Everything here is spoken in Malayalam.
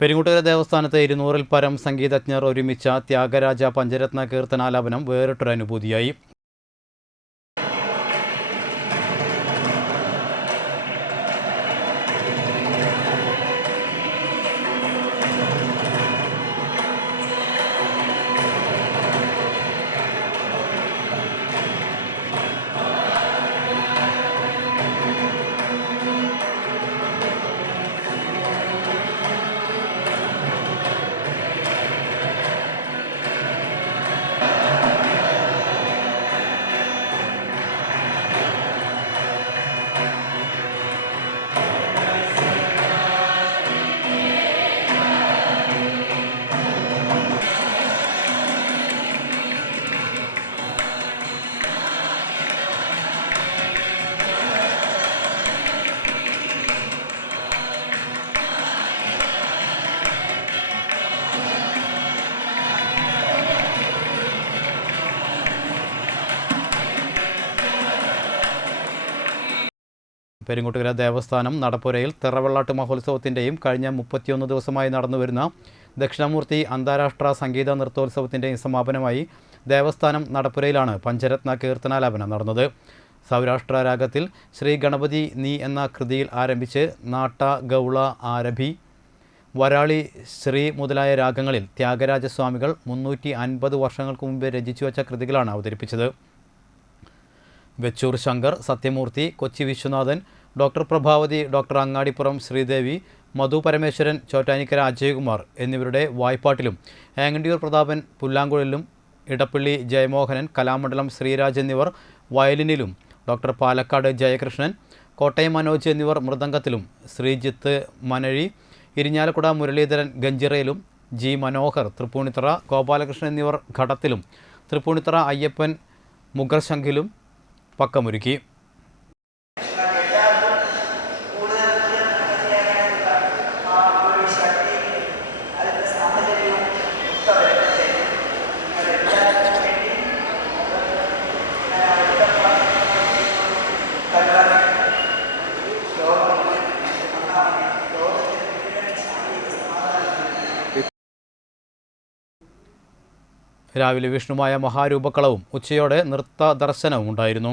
പെരുങ്കുട്ടുകര ദേവസ്ഥാനത്ത് ഇരുന്നൂറിൽ പരം സംഗീതജ്ഞർ ഒരുമിച്ച ത്യാഗരാജ പഞ്ചരത്ന കീർത്തനാലാപനം വേറിട്ടൊരു അനുഭൂതിയായി പെരുങ്കുട്ടുകര ദേവസ്ഥാനം നടപ്പുരയിൽ തിറവെള്ളാട്ട് മഹോത്സവത്തിന്റെയും കഴിഞ്ഞ മുപ്പത്തിയൊന്ന് ദിവസമായി നടന്നുവരുന്ന ദക്ഷിണമൂർത്തി അന്താരാഷ്ട്ര സംഗീത നൃത്തോത്സവത്തിന്റെയും സമാപനമായി ദേവസ്ഥാനം നടപ്പുരയിലാണ് പഞ്ചരത്ന കീർത്തനാലാപനം നടന്നത്. സൗരാഷ്ട്ര രാഗത്തിൽ ശ്രീ ഗണപതി നീ എന്ന കൃതിയിൽ ആരംഭിച്ച് നാട്ട ഗൗള ആരഭി വരാളി ശ്രീ മുതലായ രാഗങ്ങളിൽ ത്യാഗരാജസ്വാമികൾ മുന്നൂറ്റി അൻപത് വർഷങ്ങൾക്ക് മുമ്പ് രചിച്ചു വച്ച കൃതികളാണ് അവതരിപ്പിച്ചത്. വെച്ചൂർ ശങ്കർ സത്യമൂർത്തി കൊച്ചി വിശ്വനാഥൻ ഡോക്ടർ പ്രഭാവതി ഡോക്ടർ അങ്ങാടിപ്പുറം ശ്രീദേവി മധു പരമേശ്വരൻ ചോറ്റാനിക്കര അജയകുമാർ എന്നിവരുടെ വായ്പാട്ടിലും ആങ്ങണ്ടിയൂർ പ്രതാപൻ പുല്ലാങ്കുഴലിലും ഇടപ്പള്ളി ജയമോഹനൻ കലാമണ്ഡലം ശ്രീരാജ് എന്നിവർ വയലിനിലും ഡോക്ടർ പാലക്കാട് ജയകൃഷ്ണൻ കോട്ടയം മനോജ് എന്നിവർ മൃദംഗത്തിലും ശ്രീജിത്ത് മനഴി ഇരിഞ്ഞാലക്കുട മുരളീധരൻ ഗഞ്ചിറയിലും ജി മനോഹർ തൃപ്പൂണിത്തറ ഗോപാലകൃഷ്ണൻ എന്നിവർ ഘടത്തിലും തൃപ്പൂണിത്തറ അയ്യപ്പൻ മുഗർശംഖിലും പക്കമൊരുക്കി. രാവിലെ വിഷ്ണുമായ മഹാരൂപക്കളവും ഉച്ചയോടെ നൃത്ത ദർശനവും ഉണ്ടായിരുന്നു.